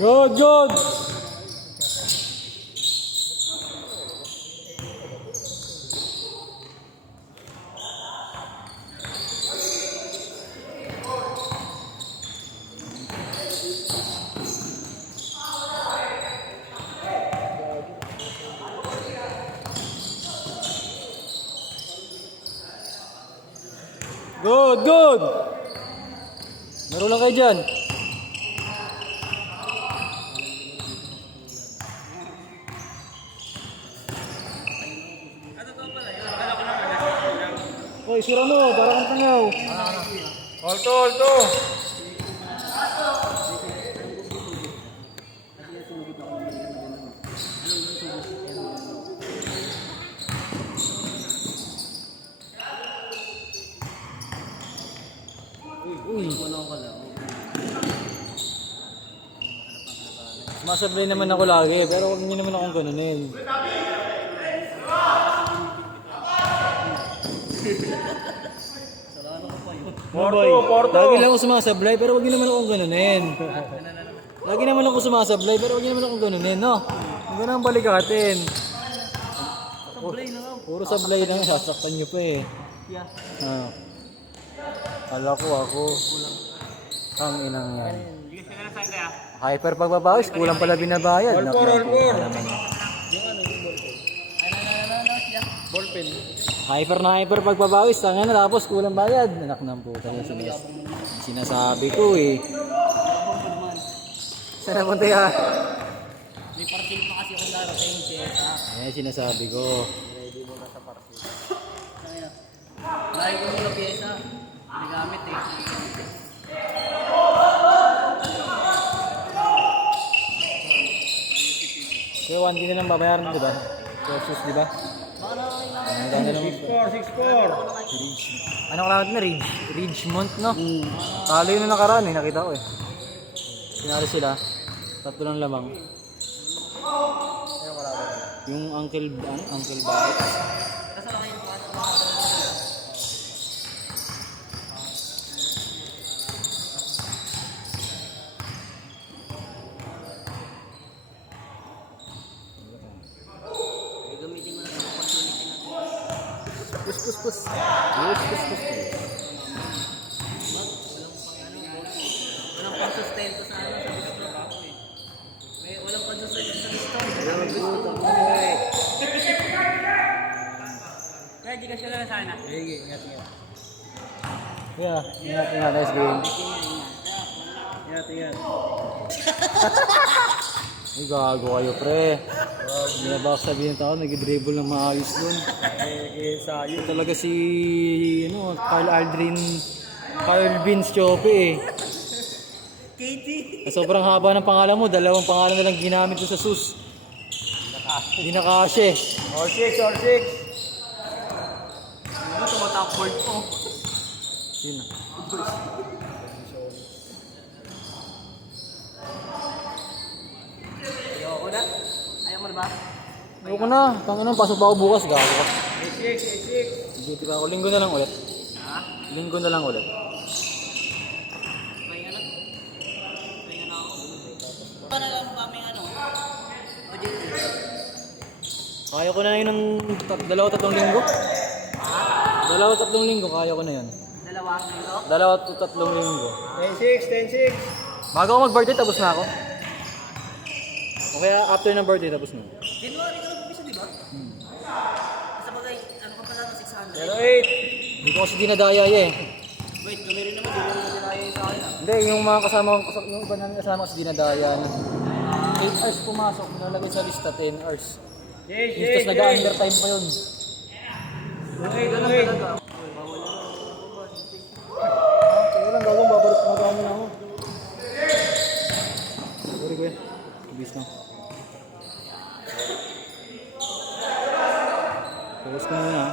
Good, good. Good, good. Laro lang kayo dyan. Hoy, sira mo, para kang tangaw. Alto, alto. Uy. Sumasablay naman ako lagi, pero huwag niyo naman akong ganunin. Porto. Lagi lang ako sumasablay, pero huwag niyo naman akong ganunin. Lagi naman ako sumasablay, pero huwag niyo naman akong ganunin, no? Huwag ganun ang balikatin. Puro sablay lang, sasaktan niyo pa eh. Ah. Kala ko ako. Ang inang yan. Hyper pagbabawis, kulang pala binabayad. Ballpen. Hyper na hyper pagbabawis, tanga na tapos kulang bayad. Anak ng puta na sinasabi ko eh. Saan napunta yan? May parking pa kasi akong darating, Chesa. Ayan sinasabi ko. Ready mo na sa party. Lagi ko muna pyesa. Nagamit eh. Kaya 1K na lang babayaran mo, diba? Versus, diba? Ano 6-4. Ano kailangan na? Ridgemont, no? Talo yun na nakaraan eh, nakita ko eh. Sinari sila, 3 lang lamang. Yung Uncle Bakit. Gamitin mo na sa opportunity natin. Pus. Walang pang-sustento sa ano, sa gusto. Walang pang-sustento sa gusto. Kaya di ka siya lang sana. Sige, ingat. Kaya, ingat, nice game. Ingat. Ay, gago kayo, pre. Hindi na ba sabihin ng tao, nag-dribble ng maayos dun. Sayo. Talaga si, Carl Vince Chope eh. Katie! Sobrang haba ng pangalan mo, 2 pangalan na lang ginamit mo sa sus. Hindi na kashe. Or 6. Ano, tumatap board ko. Sino? Ayoko na. Ayaw mo na ba? Ayoko na, tangin pasok pa ako bukas, gago ka. 6. Hindi pa ako, linggo na lang ulit. Ha? Linggo na lang ulit. Pahinga na. Pahinga na ako. Paano lang ba may ano? Objective. Kaya ko na yun ng 2-3 linggo. 2-3 linggo, kaya ko na yun. Dalawang linggo? 2-3 linggo. 10-6. Bago ako mag-birthday, tapos na ako. O kaya after ng birthday, tapos na. January ka nag-umpisa, di ba? Sa bagay, ano ka pala, 600? 08. Hindi ko kasi dinadaya eh. Wait, kami rin naman, di rin naman dinaya sa akin. Hindi, yung mga kasama ko, yung iba namin kasama kasi dinadaya na. 8 hours pumasok, nalagay sa lista 10 hours. Tapos nag-undertime pa yun. Kaya lang gagawin, babalot magawa mo na ako. Sorry kuya, ibis na. Focus ko muna.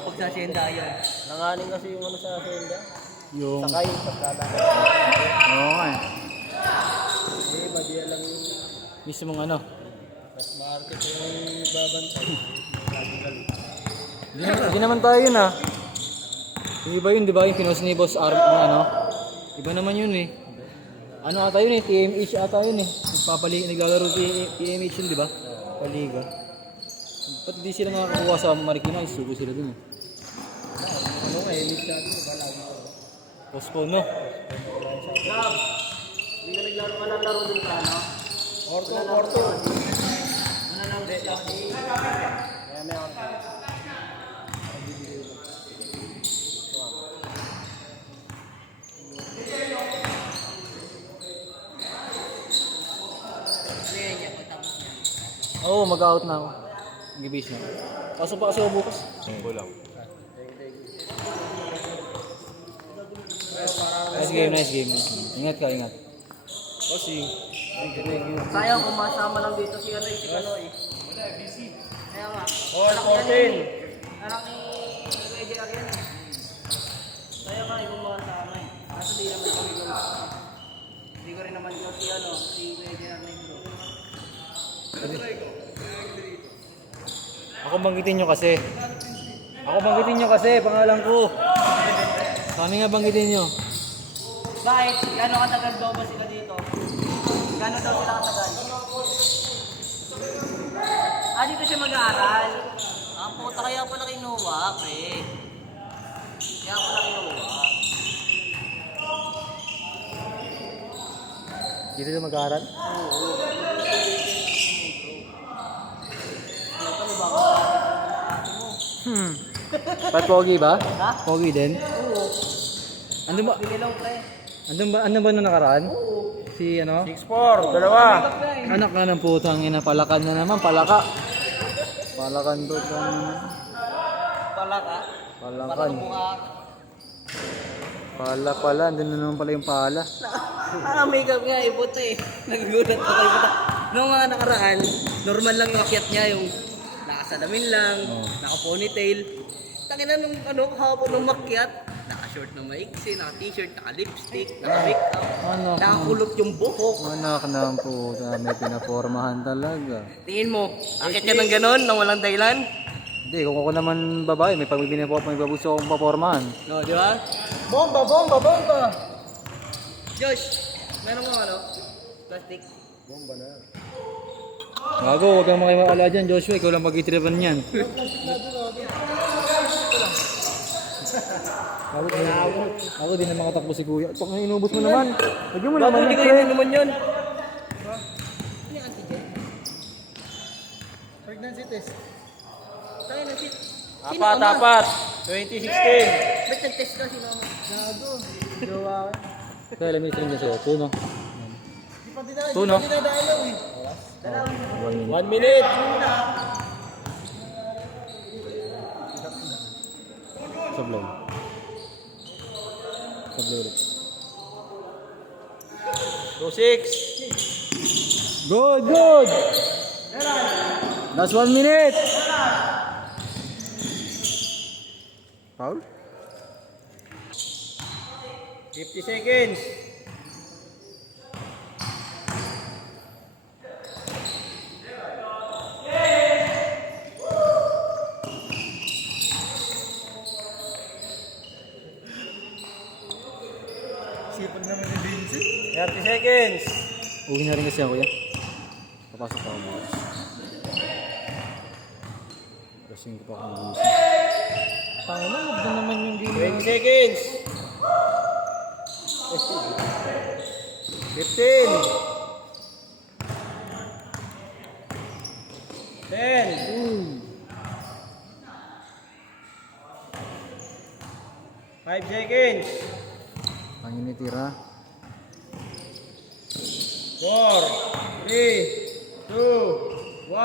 Pag sa senda yan. Nangaling kasi yung ano sa senda. Yung... Sakay, pagkada. Oo nga eh. Badiya lang yung Mismong ano. mas market yung babantay. Hindi naman tayo yun ah. Yung iba yun, di ba? Yung pinost ni Boss Arm, ano? Iba naman yun eh. Ano ata yun eh, TMH ata yun eh. Naglalaro TMH yun, di ba? Paliga. Ba't di sila makakakuha sa Marikina? Isugo sila dun eh. Ano nga, elite natin, diba lagi ko? Postpone no? Gab, hindi ka naglaro ka ng laro dun ka, no? Orto. Ano lang, Kaya may ako. Oo, mag-out na ako. Gibis na. Pasok pa kasi ako bukas. Kulang. Nice game. Ingat ka, ingat. Kasi, sayang kung masama lang dito si ano, si Kanoy. Wala, busy. Kaya nga. all 14. Anak ni Kuya JR yan eh. Kaya nga, yung mga kasama eh. Kaso di naman kami gawin. Hindi ko rin naman gawin si ano, si Kuya JR na ito. Ako banggitin nyo kasi. Pangalan ko. Kami nga banggitin nyo. Bakit? Gano'ng katagal daw ba sila dito? Gano'n daw sila katagal? Dito siya mag-aaral. Puta, kaya pala kinuha, pre. Kaya pala kinuha. Dito na mag-aaral? Ba't pogi ba? Ha? Pogi din? Oo. Andun ba? Binilaw, pre. Andun ba nung nakaraan? Si ano? 6-4, dalawa. Anak ka ng putang ina, palakan na naman, palaka. Palakan to, Pala ka? palakan. Mukha. Pala, andun na naman pala yung pala. Makeup nga eh, puta eh. Nagugulat ako kay puta. Noong mga nakaraan, normal lang yung akyat niya, yung nakasalamin lang, naka-ponytail. Tangina nung ano, kahapon nung makyat, naka-short na maiksi, naka-t-shirt, naka-lipstick, naka-makeup, Anak nakakulot yung buhok. Anak ng puta, may pinapormahan talaga. Tingin mo, akyat ka ng ganon, nang walang dahilan? Hindi, kung ako naman babae, may pagbubuso akong papormahan. No, di ba? Bomba! Josh, meron mo ano? Plastic? Bomba na. Gago, huwag kang makiwala dyan, Joshua. Ikaw lang mag-itripan yan. Ako din na makatakbo si kuya. Pag inubos mo naman. Lagyan mo naman Hindi yung ko pre. yun naman yun. Pregnancy test. Tayo na shit. Apat. 2016. Ba't nag-test ka sino mo? Jowa ka. Kaya alam yung niya sa'yo. Tuno. Di pa dinadalaw. Tuno. Di pa dinadalaw eh. 1 minute. 1 minute. Sablay. Sablay ulit. 2-6. Good! That's 1 minute! Foul? 50 seconds. Sipag naman ni Vincent. 30 seconds. Uwi na rin kasi ako yan. Papasok ako bukas. Kasing ko pa akong gising. Tanga na, huwag na naman yung game. 20 seconds. 15. 10. 5 seconds. Ang initira. 4, 3, 2, 1.